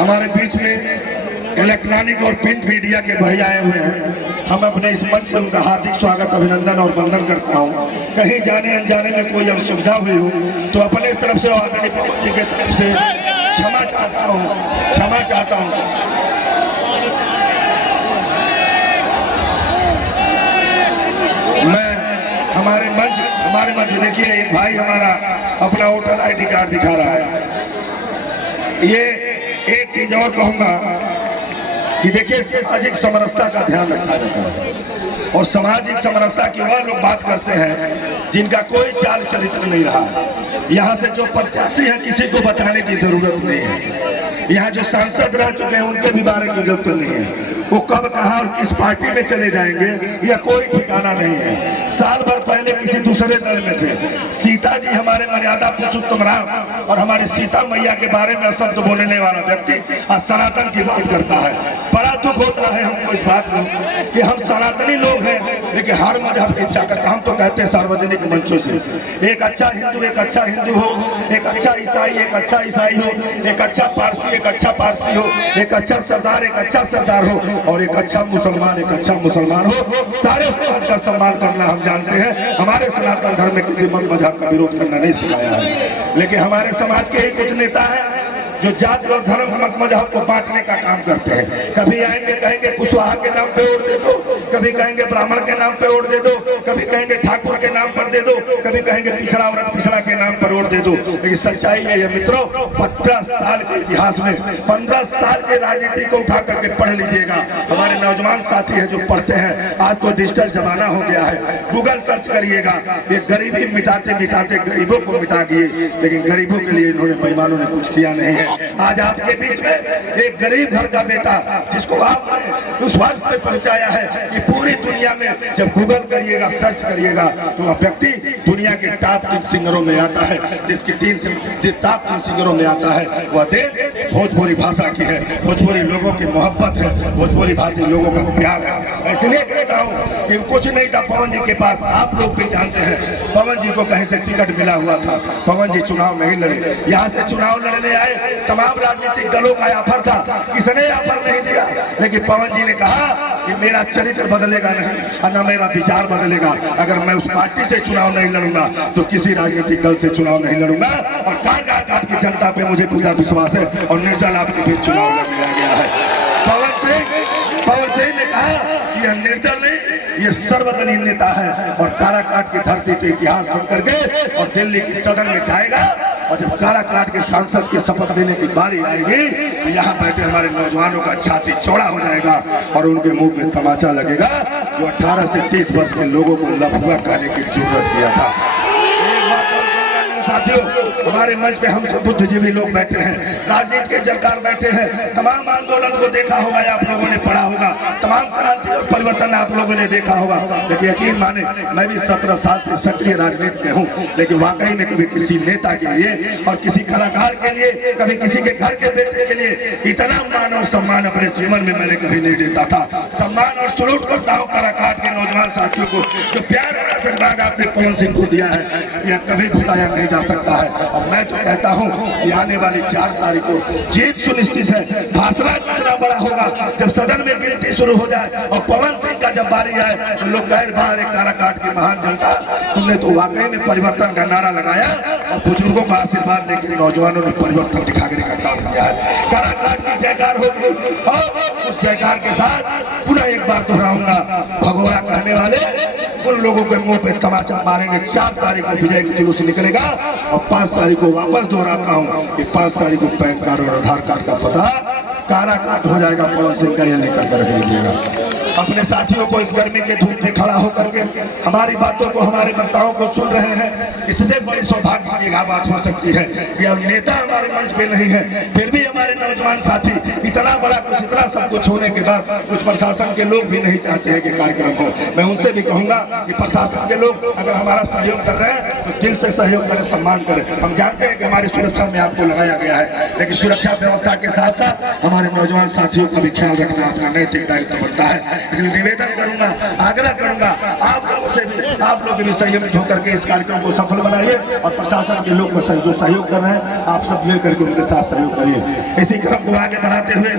हमारे बीच में इलेक्ट्रॉनिक और प्रिंट मीडिया के भाई आए हुए हैं। हम अपने इस मंच से उनका हार्दिक स्वागत, अभिनंदन और वंदन करता हूँ। कहीं जाने अनजाने में कोई असुविधा हुई हो तो अपने तरफ से आदरणीय पवन जी की तरफ से क्षमा चाहता हूँ। मैं हमारे मंच देखिए, एक भाई हमारा अपना वोटर ID कार्ड दिखा रहा है। ये एक चीज और कहूंगा कि देखिए, सामाजिक समरसता का ध्यान रखा जाता है और सामाजिक समरसता की वह लोग बात करते हैं जिनका कोई चाल चरित्र नहीं रहा। यहाँ से जो प्रत्याशी है किसी को बताने की जरूरत नहीं है। यहाँ जो सांसद रह चुके हैं उनके भी बारे में जरूरत नहीं है। वो कब कहाँ और किस पार्टी में चले जाएंगे या कोई ठिकाना नहीं है। साल भर पहले किसी दूसरे दल में थे। सीता जी हमारे मर्यादा पुरुषोत्तम राम और हमारी सीता मैया के बारे में शब्द बोलने वाला व्यक्ति आज सनातन की बात करता है। बड़ा दुख होता है हमको इस बात में कि हम सनातनी लोग हैं, लेकिन हर मजहब की इच्छा करते। हम तो कहते हैं सार्वजनिक मंचों से, एक अच्छा हिंदू हो, एक अच्छा ईसाई हो, एक अच्छा पारसी हो, एक अच्छा सरदार हो और एक अच्छा मुसलमान हो। सारे समाज का सम्मान करना हम जानते हैं। हमारे सनातन धर्म में किसी मजहब का विरोध करना नहीं सिखाया है। लेकिन हमारे समाज के ही कुछ नेता हैं जो जाति और धर्म मजहब को बांटने का काम करते हैं। कभी आएंगे कहेंगे कुशवाहा के नाम पे वोट दे दो, कभी कहेंगे ब्राह्मण के नाम पे वोट दे दो, कभी कहेंगे ठाकुर के नाम पर दे दो, कभी कहेंगे पिछड़ा के नाम पर वोट दे दो। लेकिन सच्चाई है ये मित्रों, 15 साल के इतिहास में 15 साल के राजनीति को उठा करके पढ़ लीजिएगा। हमारे नौजवान साथी है जो पढ़ते हैं, आज तो डिजिटल जमाना हो गया है। गूगल सर्च करिएगा, ये गरीबी मिटाते गरीबों को मिटा दिए, लेकिन गरीबों के लिए इन्होंने बेईमानों ने कुछ किया नहीं है। आज आपके बीच में एक गरीब घर का बेटा जिसको आपने उस वर्ष में पहुंचाया है कि पूरी दुनिया में जब गूगल करिएगा, सर्च करिएगा तो वह व्यक्ति दुनिया के टॉप 3 सिंगरों में आता है। जिसकी टॉप 3 सिंगरों में आता है वह देश भोजपुरी भाषा की है, भोजपुरी लोगों की मोहब्बत है, भोजपुरी भाषी लोगों का प्यार है। इसलिए कहता हूँ कि कुछ नहीं था पवन जी के पास। आप लोग भी जानते हैं पवन जी को कहीं से टिकट मिला हुआ था, पवन जी चुनाव नहीं लड़े। यहाँ से चुनाव लड़ने आए तमाम राजनीतिक दलों का ऑफर था, किसने ऑफर नहीं दिया। लेकिन पवन जी ने कहा कि मेरा चरित्र बदलेगा नहीं, न मेरा विचार बदलेगा। अगर मैं उस पार्टी से चुनाव नहीं लड़ूंगा तो किसी राजनीतिक दल से चुनाव नहीं लड़ूंगा। और आपकी जनता पे मुझे पूरा विश्वास है और निर्दल आपके बीच चुनाव लड़ने आ गया है। पवन सिंह ने कहा कि यह निर्दल नहीं, ये सर्वदलीय नेता है और काराकाट की धरती पे इतिहास बन करके और दिल्ली की सदन में जाएगा। और जब काराकाट के सांसद की शपथ लेने की बारी आएगी तो यहाँ बैठे हमारे नौजवानों का छाती चौड़ा हो जाएगा और उनके मुंह पे तमाचा लगेगा जो 18 से 30 वर्ष के लोगों को लफुआ कहने की जरूरत दिया था। साथियों, हमारे मंच पे हम सब बुद्धिजीवी लोग बैठे हैं, राजनीति के जानकार बैठे हैं। तमाम आंदोलन को देखा होगा, आप लोगों ने पढ़ा होगा, तमाम क्रांति और परिवर्तन आप लोगों ने देखा होगा। लेकिन यकीन माने मैं भी 17 साल से सक्रिय राजनीति में हूँ, लेकिन वाकई में कभी किसी नेता के लिए और किसी कलाकार के लिए, कभी किसी के घर के बेटे के लिए इतना मान और सम्मान अपने जीवन में मैंने कभी नहीं देता था। सम्मान और सलूट करता हूँ काराकाट के नौजवान साथियों को, जो प्यार और आशीर्वाद आपने पवन सिंह को दिया है, यह कभी भुलाया नहीं जा सकता है। और मैं तो कहता हूँ कि आने वाली 4 तारीख को जीत सुनिश्चित है। भाषण कितना बड़ा होगा जब सदन में गिनती शुरू हो जाए और पवन सिंह का जब बारी आए तो लोग कहे बाहर काराकाट की महान जनता, तुमने तो वाकई में परिवर्तन का नारा लगाया और बुजुर्गों का आशीर्वाद लेकर नौजवानों ने परिवर्तन दिखाने का काम किया है। काराकाट की जयकार होगी और उस जयकार के साथ पुनः एक बार दोहराऊंगा, भगोड़ा कहने वाले उन लोगों के मुंह पे तमाचा मारेंगे। 4 तारीख को विजय की जुलूस निकलेगा और 5 तारीख को वापस दोहराता हूँ कि 5 तारीख को पैन कार्ड और आधार कार्ड का पता काराकाट हो जाएगा। पवन सिंह का ये लेकर के रख लीजिएगा। अपने साथियों को इस गर्मी के धूप में खड़ा होकर के हमारी बातों को, हमारे वक्ताओं को सुन रहे हैं, इससे बड़ी सौभाग्य की बात हो सकती है कि अब नेता हमारे मंच पे नहीं है, फिर भी हमारे नौजवान साथी इतना बड़ा कुछ, इतना सब कुछ होने के बाद कुछ प्रशासन के लोग भी नहीं चाहते हैं कि कार्यक्रम हो। मैं उनसे भी कहूंगा कि प्रशासन के लोग अगर हमारा सहयोग कर रहे हैं तो दिल से सहयोग करें, सम्मान करें। हम जानते हैं कि हमारी सुरक्षा में आपको लगाया गया है, लेकिन सुरक्षा व्यवस्था के साथ साथ हमारे नौजवान साथियों का भी ख्याल रखना आपका नैतिक दायित्व बनता है। इसलिए निवेदन करूंगा, आग्रह करूंगा आप लोगों से भी आप लोग भी संयमित होकर के इस कार्यक्रम को सफल बनाइए और प्रशासन के लोग जो सहयोग कर रहे हैं आप सब मिल करके उनके साथ सहयोग करिए। इसी क्रम को आगे बढ़ाते हुए